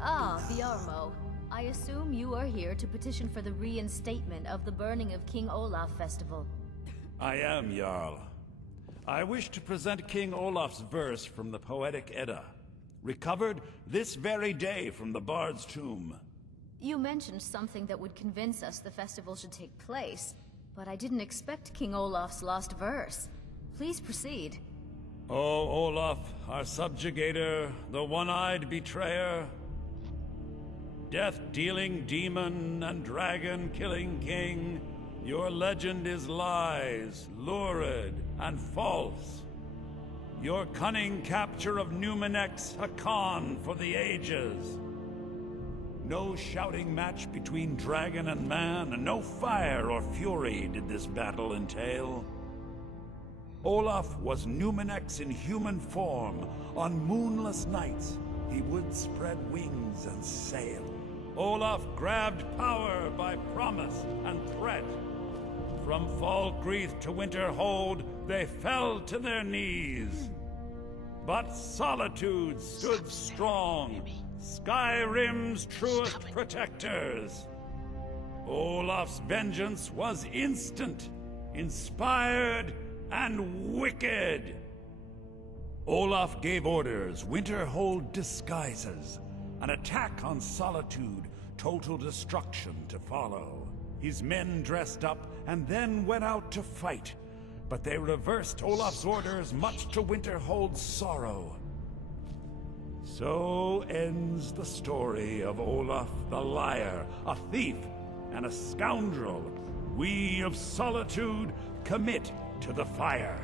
Ah, Viarmo. I assume you are here to petition for the reinstatement of the burning of King Olaf Festival. I am, Jarl. I wish to present King Olaf's verse from the Poetic Edda, recovered this very day from the Bard's tomb. You mentioned something that would convince us the festival should take place, but I didn't expect King Olaf's lost verse. Please proceed. O Olaf, our subjugator, the one-eyed betrayer, death-dealing demon and dragon-killing king, your legend is lies, lurid, and false. Your cunning capture of Numenex, a con for the ages. No shouting match between dragon and man, and no fire or fury did this battle entail. Olaf was Numenex in human form. On moonless nights, he would spread wings and sail. Olaf grabbed power by promise and threat. From Falkreath to Winterhold, they fell to their knees. But Solitude stood strong, Skyrim's truest protectors. Olaf's vengeance was instant, inspired, and wicked. Olaf gave orders, Winterhold disguises, an attack on Solitude, total destruction to follow. His men dressed up and then went out to fight, but they reversed Olaf's orders, much to Winterhold's sorrow. So ends the story of Olaf the Liar, a thief and a scoundrel. We of Solitude commit to the fire.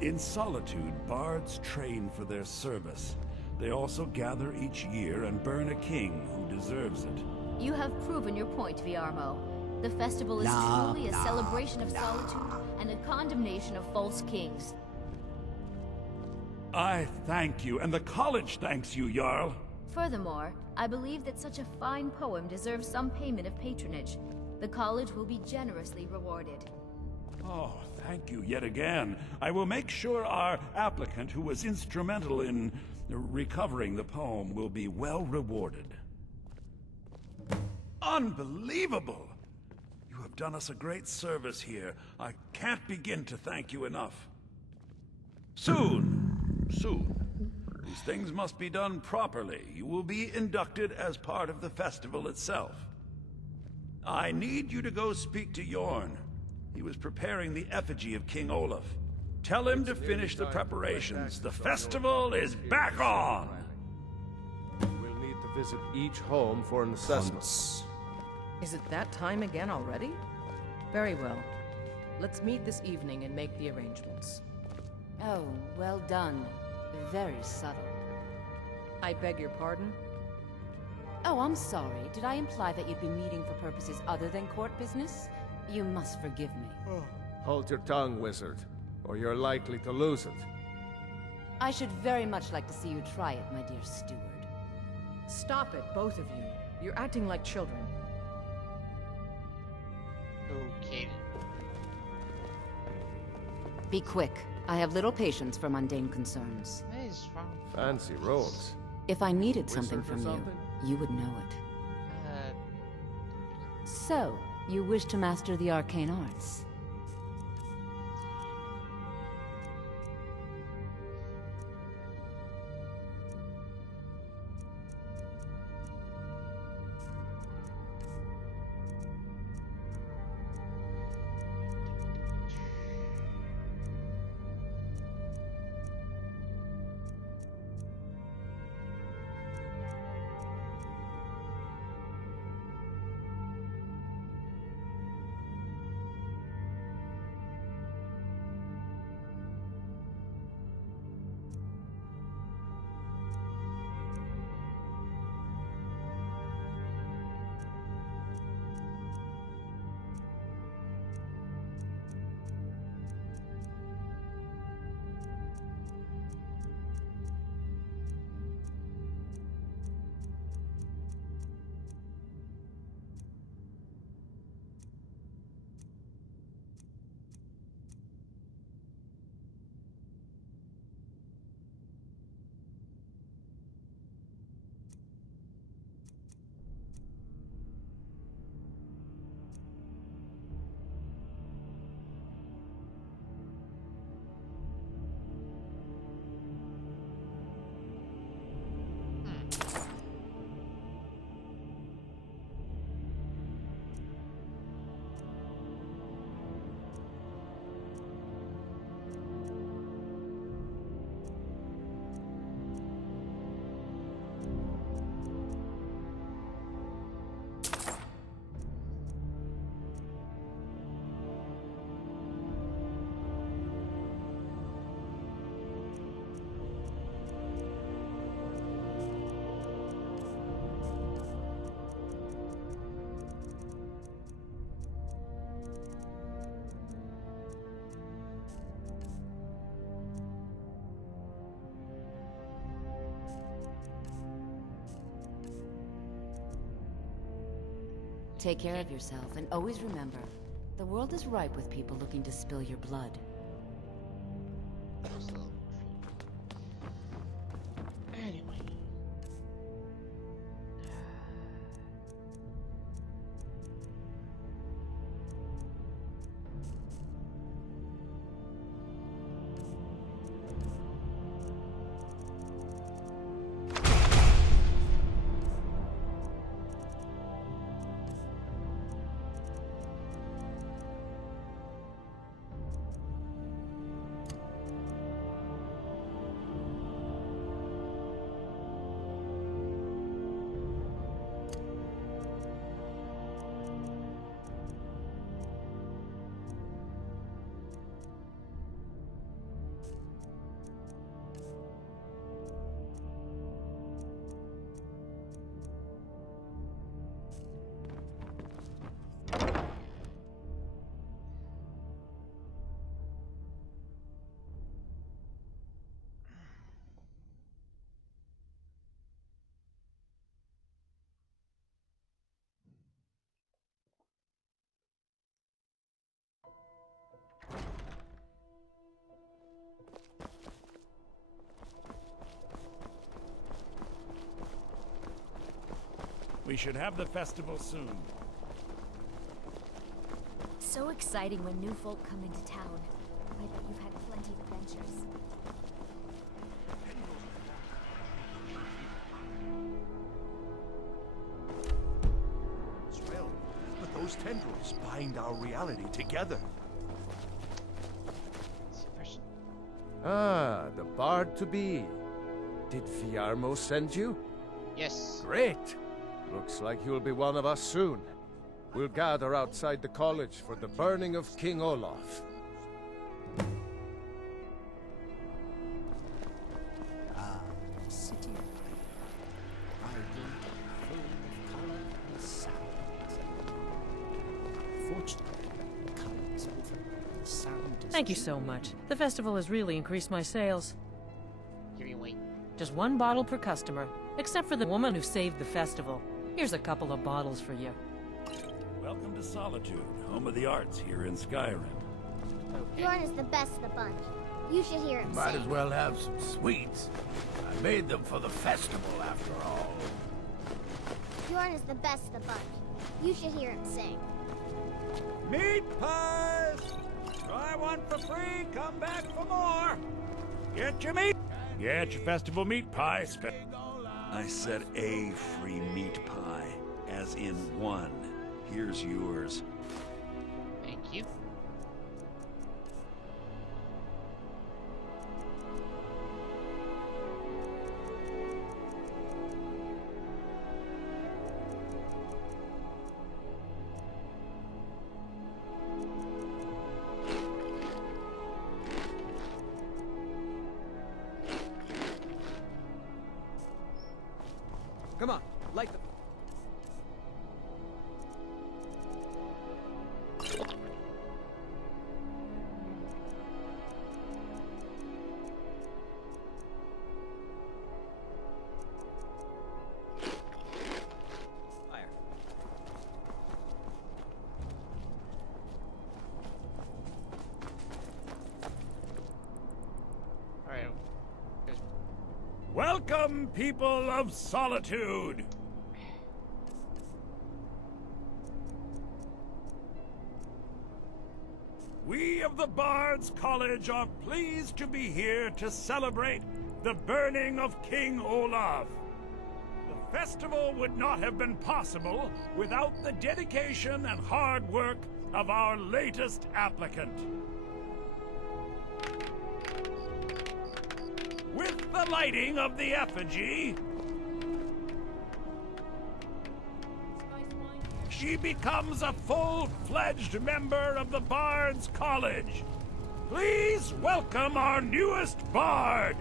In Solitude, bards train for their service. They also gather each year and burn a king who deserves it. You have proven your point, Viarmo. The festival is truly a celebration of solitude and a condemnation of false kings. I thank you, and the college thanks you, Jarl. Furthermore, I believe that such a fine poem deserves some payment of patronage. The college will be generously rewarded. Oh, thank you yet again. I will make sure our applicant, who was instrumental in recovering the poem, will be well rewarded. Unbelievable! You have done us a great service here. I can't begin to thank you enough. Soon. These things must be done properly. You will be inducted as part of the festival itself. I need you to go speak to Jorn. He was preparing the effigy of King Olaf. Tell him to finish the preparations. The festival is back on! We'll need to visit each home for an assessment. Is it that time again already? Very well. Let's meet this evening and make the arrangements. Oh, well done. Very subtle. I beg your pardon? Oh, I'm sorry. Did I imply that you'd be meeting for purposes other than court business? You must forgive me. Hold your tongue, wizard, or you're likely to lose it. I should very much like to see you try it, my dear steward. Stop it, both of you. You're acting like children. Okay. Be quick. I have little patience for mundane concerns. What is wrong? Fancy robes. If I needed Wizard something or from something? you, you would know it. Uh, So, you wish to master the arcane arts? Take care of yourself, and always remember, the world is ripe with people looking to spill your blood. So, anyway. We should have the festival soon. So exciting when new folk come into town. I bet you've had plenty of adventures. Well, but those tendrils bind our reality together. Ah, the bard-to-be. Did Fiarmo send you? Yes. Great! Looks like you'll be one of us soon. We'll gather outside the college for the burning of King Olaf. City of vibrant, full of color and sound. Fortunately, the color is over, the sound is... Thank you so much. The festival has really increased my sales. Give me wait. Just one bottle per customer, except for the woman who saved the festival. Here's a couple of bottles for you. Welcome to Solitude, home of the arts here in Skyrim. Bjorn is the best of the bunch. You should hear him Might sing. as well have some sweets. I made them for the festival, after all. Bjorn is the best of the bunch. You should hear him sing. Meat pies! Try one for free, come back for more! Get your meat! Get your festival meat pie. I said a free meat pie, as in one. Here's yours. Thank you. Come on, light the... Fire. All right. Good. Welcome, people of Solitude! We of the Bards College are pleased to be here to celebrate the burning of King Olaf. The festival would not have been possible without the dedication and hard work of our latest applicant. With the lighting of the effigy, she becomes a full-fledged member of the Bards College. Please welcome our newest bard.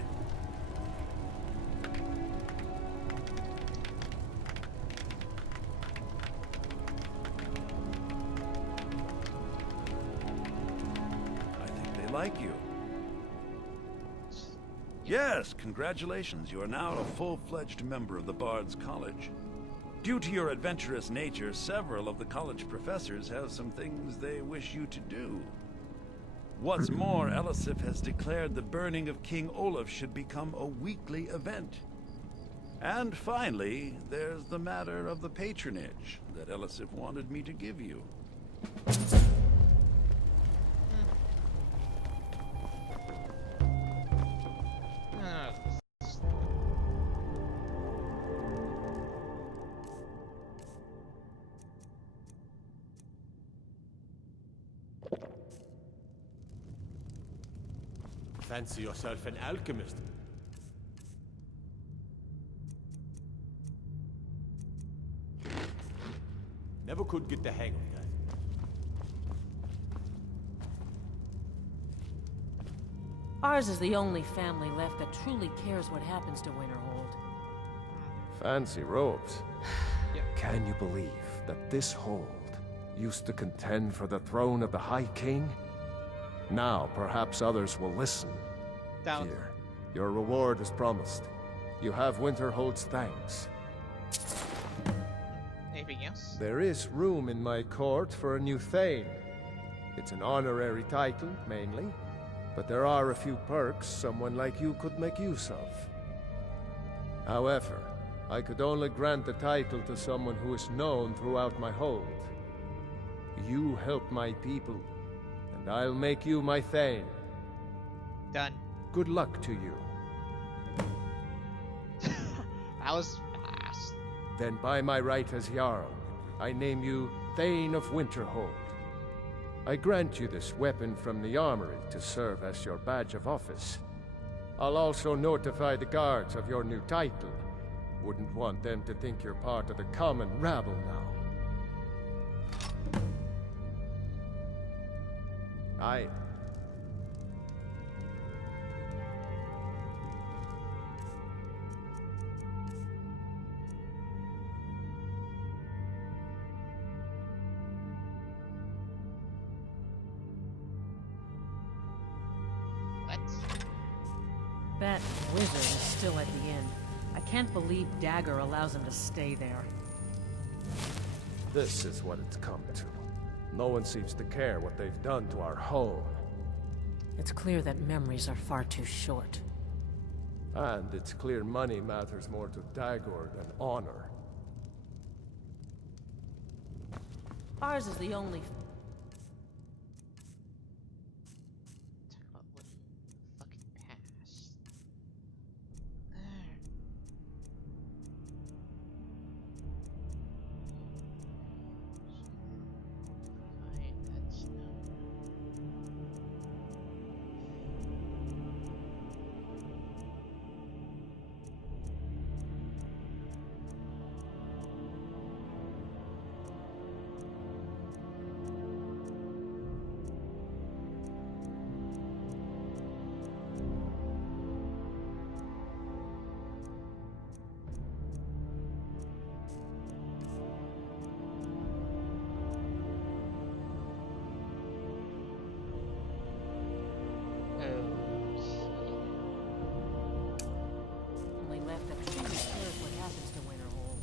I think they like you. Yes, congratulations. You are now a full-fledged member of the Bard's College. Due to your adventurous nature, several of the college professors have some things they wish you to do. What's more, Elisif has declared the burning of King Olaf should become a weekly event. And finally, there's the matter of the patronage that Elisif wanted me to give you. Fancy yourself an alchemist? Never could get the hang of that. Ours is the only family left that truly cares what happens to Winterhold. Fancy robes. Can you believe that this hold used to contend for the throne of the High King? Now, perhaps others will listen. Here, your reward is promised. You have Winterhold's thanks. Anything else? There is room in my court for a new Thane. It's an honorary title, mainly, but there are a few perks someone like you could make use of. However, I could only grant the title to someone who is known throughout my hold. You help my people, and I'll make you my Thane. Done. Good luck to you. That was fast. Then by my right as Jarl, I name you Thane of Winterhold. I grant you this weapon from the armory to serve as your badge of office. I'll also notify the guards of your new title. Wouldn't want them to think you're part of the common rabble now. Aye. What? That wizard is still at the inn. I can't believe Dagger allows him to stay there. This is what it's come to. No one seems to care what they've done to our home. It's clear that memories are far too short. And it's clear money matters more to Dagor than honor. Ours is the only... Talk about what fucking past. Right, that's not. only left that truly cares what happens to Winterhold.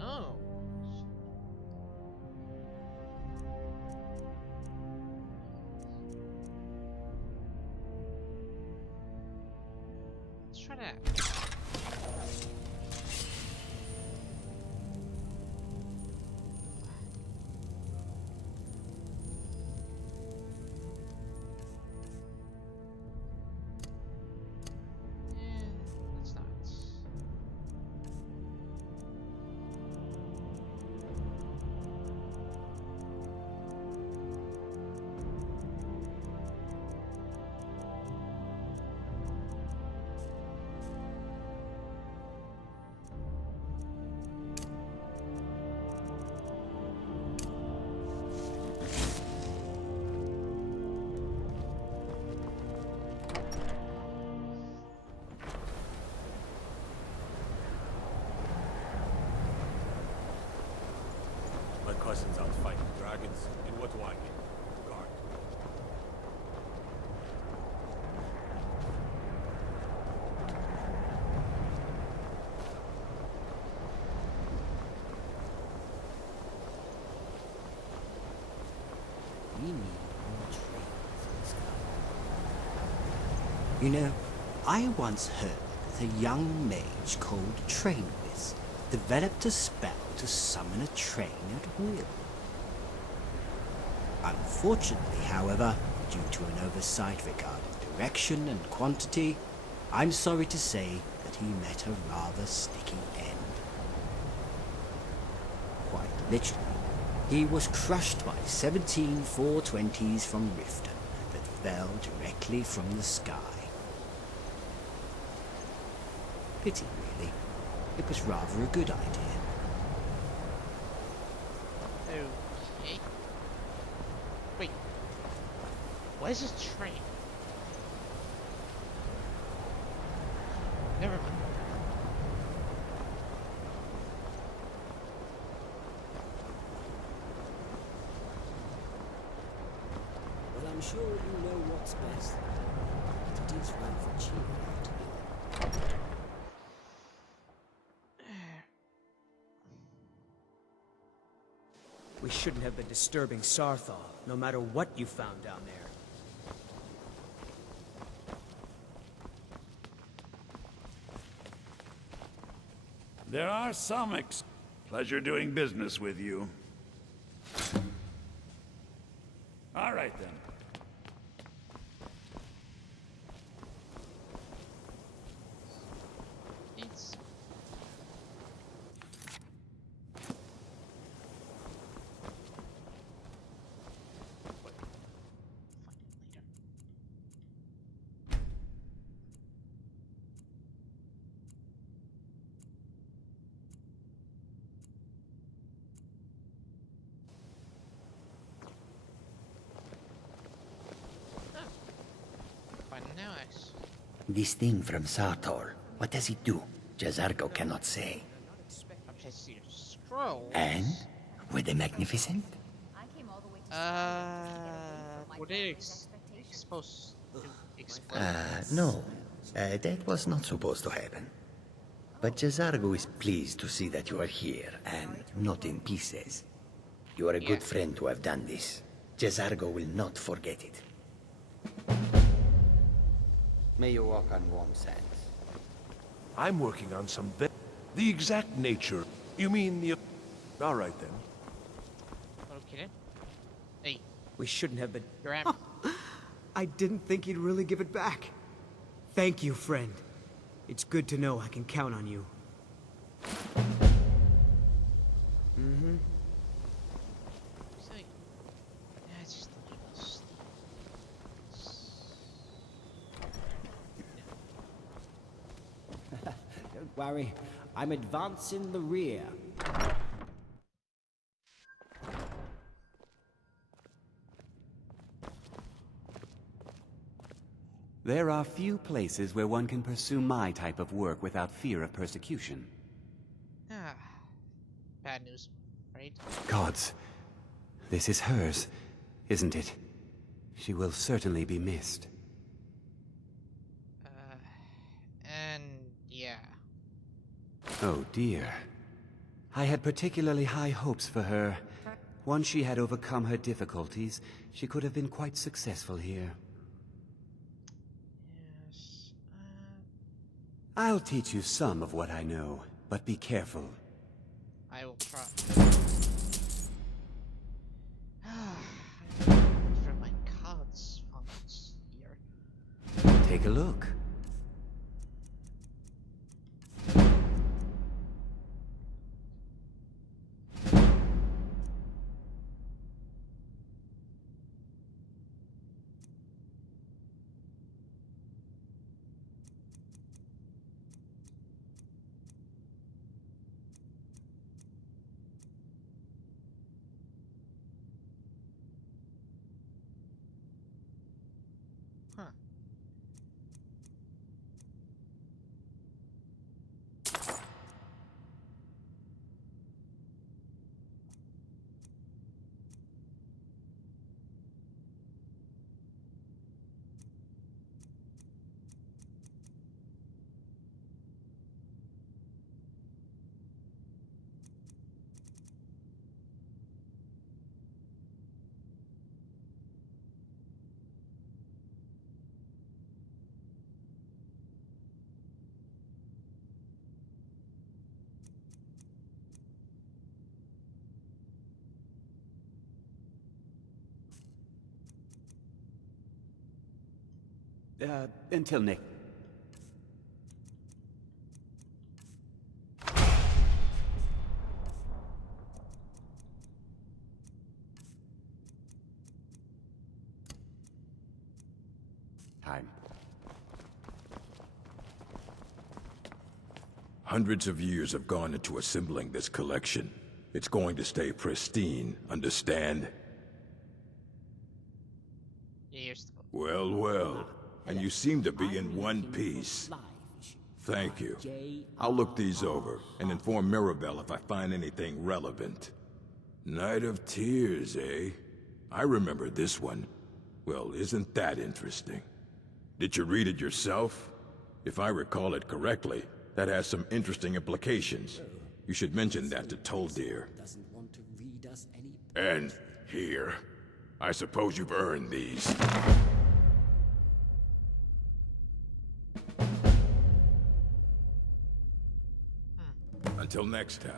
Oh. Let's try that. Let's not. My cousin's out fighting dragons, and what do I get? Guard. You know, I once heard that a young mage called Ch.1 developed a spell to summon a train at will. Unfortunately, however, due to an oversight regarding direction and quantity, I'm sorry to say that he met a rather sticky end. Quite literally, he was crushed by 17 420s from Riften that fell directly from the sky. Pity, really. It was rather a good idea. Okay. Wait. What is this train? Never mind. Well, I'm sure you know what's best. But it is rather cheap out here. We shouldn't have been disturbing Sarthal, no matter what you found down there. There are some Pleasure doing business with you. All right, then. It's... This thing from Sartor, what does it do? Jazargo cannot say. Scrolls. And? Were they magnificent? Were they supposed to explode? No. That was not supposed to happen. But Jazargo is pleased to see that you are here, and not in pieces. You are a good friend to have done this. Jazargo will not forget it. May you walk on warm sands. I'm working on some the exact nature. You mean the... All right, then. Okay. Hey. We shouldn't have been... Grab. I didn't think you'd really give it back. Thank you, friend. It's good to know I can count on you. Mm-hmm. Don't worry, I'm advancing the rear. There are few places where one can pursue my type of work without fear of persecution. Ah. Bad news, right? Gods, this is hers, isn't it? She will certainly be missed. And yeah. Oh dear. I had particularly high hopes for her. Once she had overcome her difficulties, she could have been quite successful here. Yes. I'll teach you some of what I know, but be careful. I will try. For my cards funds here. Take a look. Huh. Until Nick. Time. Hundreds of years have gone into assembling this collection. It's going to stay pristine, understand? Well, well. And you seem to be in one piece. Thank you. I'll look these over and inform Mirabelle if I find anything relevant. Night of Tears, eh? I remember this one. Well, isn't that interesting? Did you read it yourself? If I recall it correctly, that has some interesting implications. You should mention that to Toldir. And here. I suppose you've earned these. Until next time.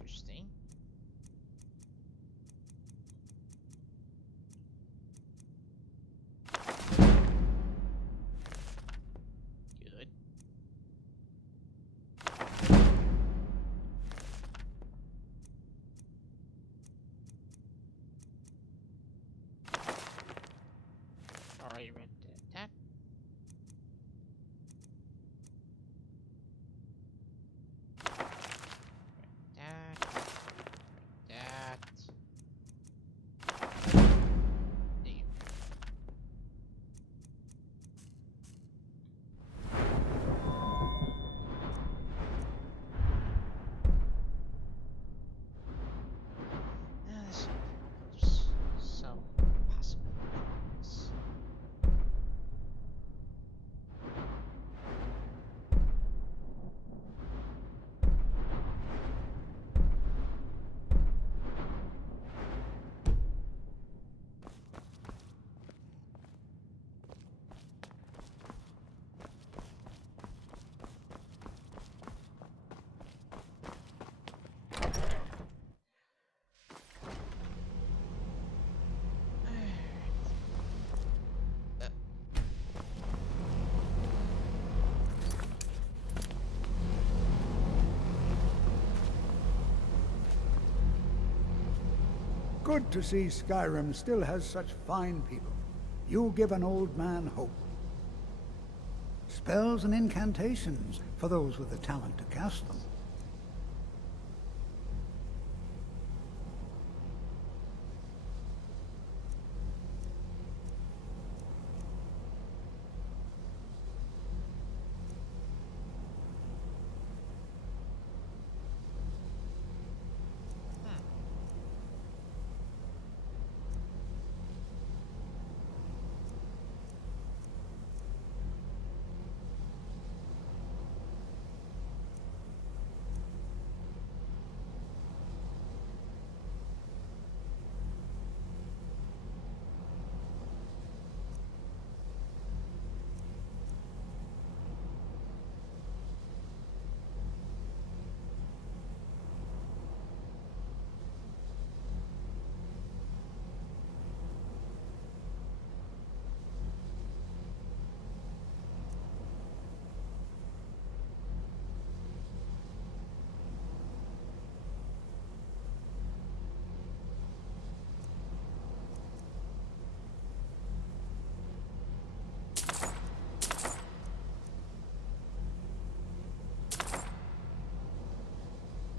Interesting. Good. Already read that. That. There you go. There's some possibilities. Good to see Skyrim still has such fine people. You give an old man hope. Spells and incantations for those with the talent to cast them.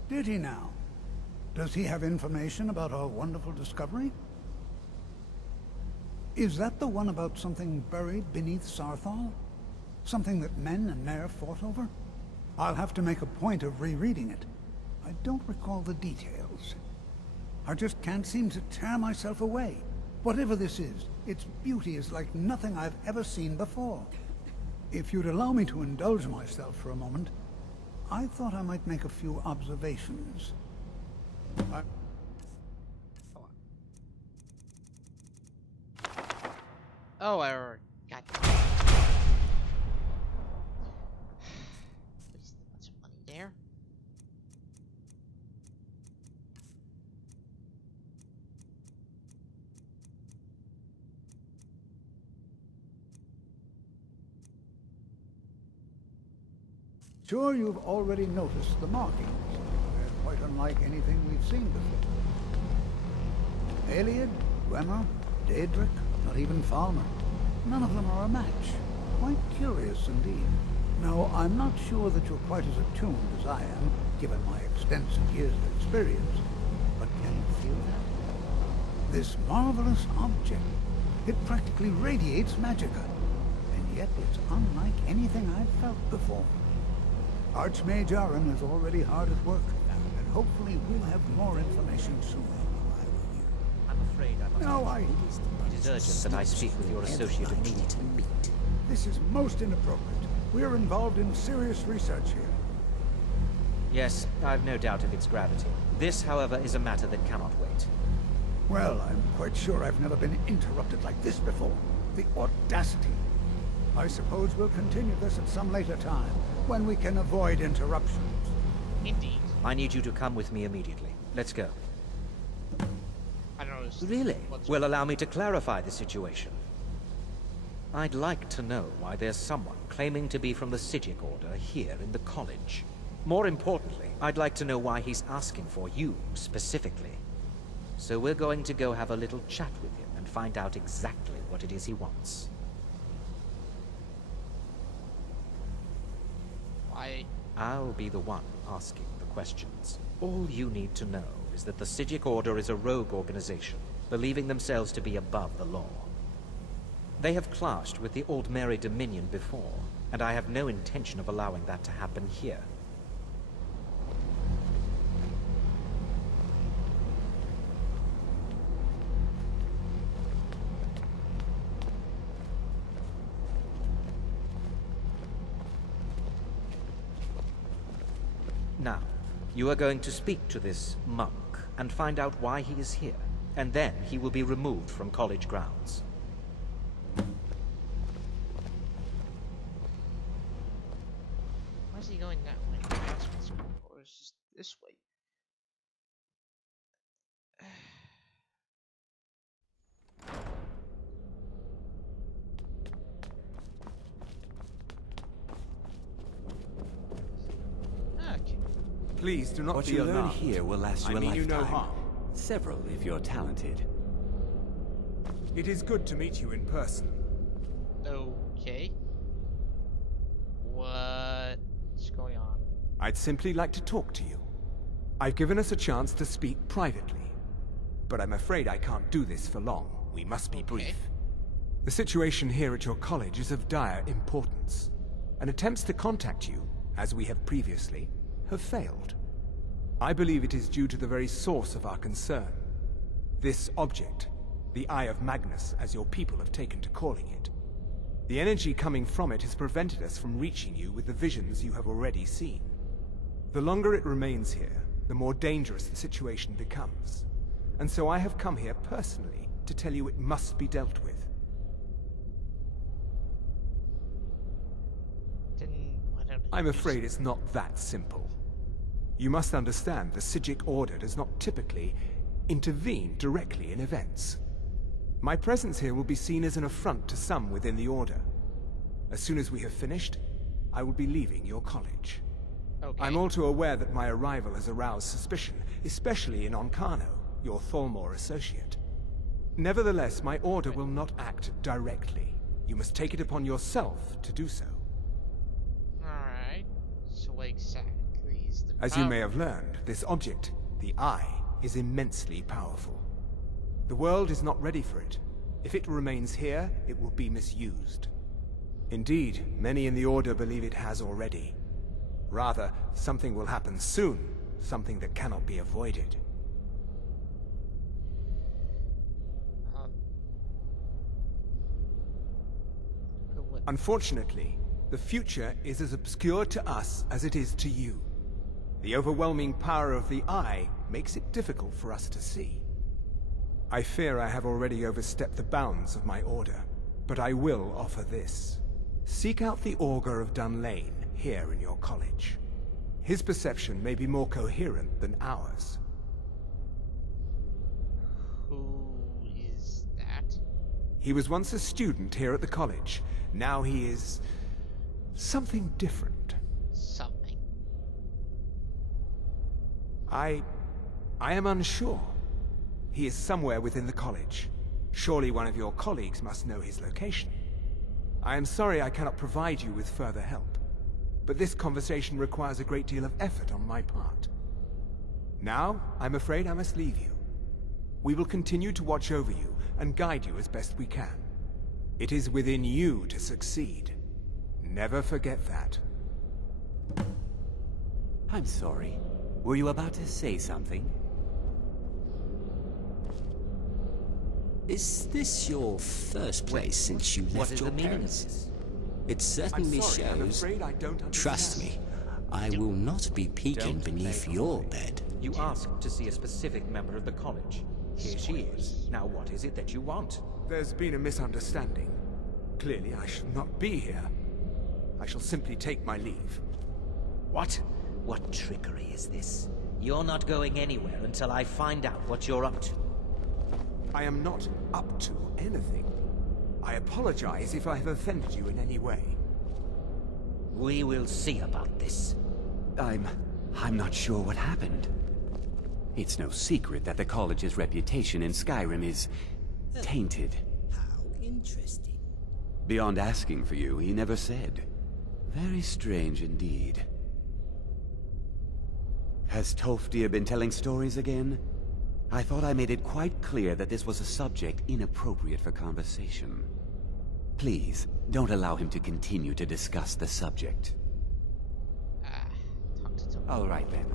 Did he now? Does he have information about our wonderful discovery? Is that the one about something buried beneath Sarthal? Something that men and Mare fought over? I'll have to make a point of rereading it. I don't recall the details. I just can't seem to tear myself away. Whatever this is, its beauty is like nothing I've ever seen before. If you'd allow me to indulge myself for a moment, I thought I might make a few observations. Oh, I already got there's a bunch of money there. Sure, you've already noticed the markings. They're quite unlike anything we've seen before. Aliad, Gwemmer, Daedric, not even Falmer. None of them are a match. Quite curious indeed. Now, I'm not sure that you're quite as attuned as I am, given my extensive years of experience, but can you feel that? This marvelous object, it practically radiates magicka, and yet it's unlike anything I've felt before. Archmage Aaron is already hard at work, and hopefully we'll have more information soon. I'm afraid I must... No, It is urgent that I speak with your associate immediately. This is most inappropriate. We're involved in serious research here. Yes, I've no doubt of its gravity. This, however, is a matter that cannot wait. Well, I'm quite sure I've never been interrupted like this before. The audacity. I suppose we'll continue this at some later time, when we can avoid interruptions. Indeed. I need you to come with me immediately. Let's go. I don't know. Really? Well, allow me to clarify the situation. I'd like to know why there's someone claiming to be from the Psijic Order here in the college. More importantly, I'd like to know why he's asking for you, specifically. So we're going to go have a little chat with him and find out exactly what it is he wants. I'll be the one asking the questions. All you need to know is that the Psijic Order is a rogue organization, believing themselves to be above the law. They have clashed with the Aldmeri Dominion before, and I have no intention of allowing that to happen here. Now, you are going to speak to this monk and find out why he is here, and then he will be removed from college grounds. Why is he going that way? Or is just this way? Please do not What be you learn alarmed. here will last you a I mean you no lifetime. harm. Several if you're talented. It is good to meet you in person. Okay. What's going on? I'd simply like to talk to you. I've given us a chance to speak privately, but I'm afraid I can't do this for long. We must be brief. The situation here at your college is of dire importance, and attempts to contact you, as we have previously, have failed. I believe it is due to the very source of our concern. This object, the Eye of Magnus, as your people have taken to calling it. The energy coming from it has prevented us from reaching you with the visions you have already seen. The longer it remains here, the more dangerous the situation becomes. And so I have come here personally to tell you it must be dealt with. I'm afraid it's not that simple. You must understand the Psijic Order does not typically intervene directly in events. My presence here will be seen as an affront to some within the Order. As soon as we have finished, I will be leaving your college. I'm all too aware that my arrival has aroused suspicion, especially in Onkano, your Thalmor associate. Nevertheless, my Order will not act directly. You must take it upon yourself to do so. Alright. So what exactly is the As you may have learned, this object, the Eye, is immensely powerful. The world is not ready for it. If it remains here, it will be misused. Indeed, many in the Order believe it has already. Rather, something will happen soon, something that cannot be avoided. Unfortunately, the future is as obscure to us as it is to you. The overwhelming power of the Eye makes it difficult for us to see. I fear I have already overstepped the bounds of my Order, but I will offer this. Seek out the Augur of Dunlane here in your college. His perception may be more coherent than ours. Who is that? He was once a student here at the college. Now he is something different. Something I am unsure. He is somewhere within the college. Surely one of your colleagues must know his location. I am sorry I cannot provide you with further help, but this conversation requires a great deal of effort on my part. Now, I'm afraid I must leave you. We will continue to watch over you and guide you as best we can. It is within you to succeed. Never forget that. I'm sorry. Were you about to say something? Is this your first place since you What left is your the meaning of parents? this? It certainly I'm sorry, I'm shows. afraid I don't understand. Trust me, I will not be peeking Don't beneath play your coy. bed. You asked to see a specific member of the college. Here she is. Now what is it that you want? There's been a misunderstanding. Clearly, I shall not be here. I shall simply take my leave. What? What trickery is this? You're not going anywhere until I find out what you're up to. I am not up to anything. I apologize if I have offended you in any way. We will see about this. I'm not sure what happened. It's no secret that the college's reputation in Skyrim is tainted. How interesting. Beyond asking for you, he never said. Very strange indeed. Has Tolfdir been telling stories again? I thought I made it quite clear that this was a subject inappropriate for conversation. Please, don't allow him to continue to discuss the subject. Talk to Tolfdir. All right then.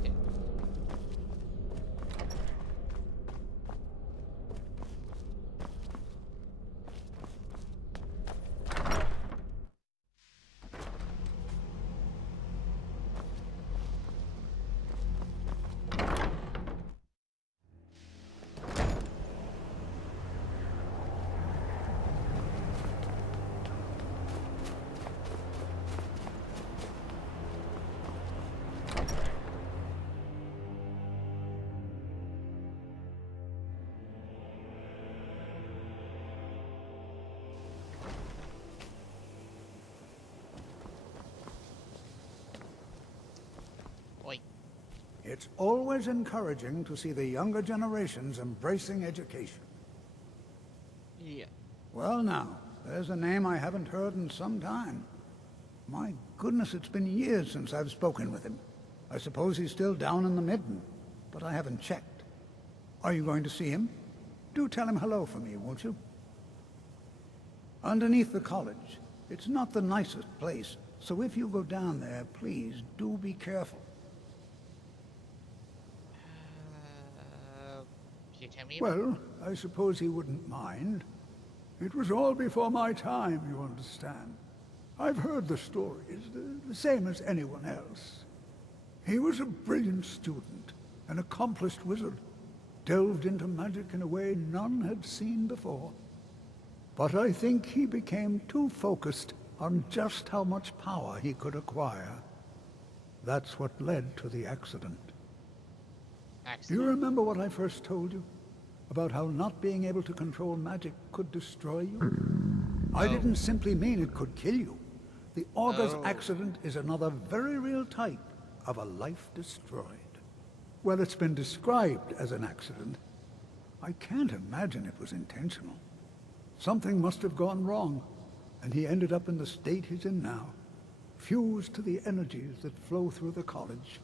It's always encouraging to see the younger generations embracing education. Yeah. Well now, there's a name I haven't heard in some time. My goodness, it's been years since I've spoken with him. I suppose he's still down in the Midden, but I haven't checked. Are you going to see him? Do tell him hello for me, won't you? Underneath the college. It's not the nicest place, so if you go down there, please do be careful. Can you tell me? Well, I suppose he wouldn't mind. It was all before my time, you understand. I've heard the stories, the same as anyone else. He was a brilliant student, an accomplished wizard, delved into magic in a way none had seen before. But I think he became too focused on just how much power he could acquire. That's what led to the accident. Do you remember what I first told you? About how not being able to control magic could destroy you? I didn't simply mean it could kill you. The Augur's accident is another very real type of a life destroyed. Well, it's been described as an accident. I can't imagine it was intentional. Something must have gone wrong, and he ended up in the state he's in now, fused to the energies that flow through the college.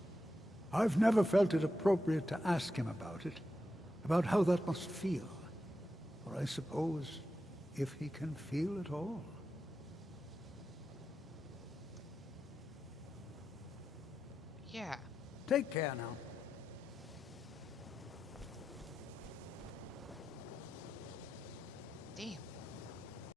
I've never felt it appropriate to ask him about how that must feel. Or I suppose, if he can feel at all. Yeah. Take care now.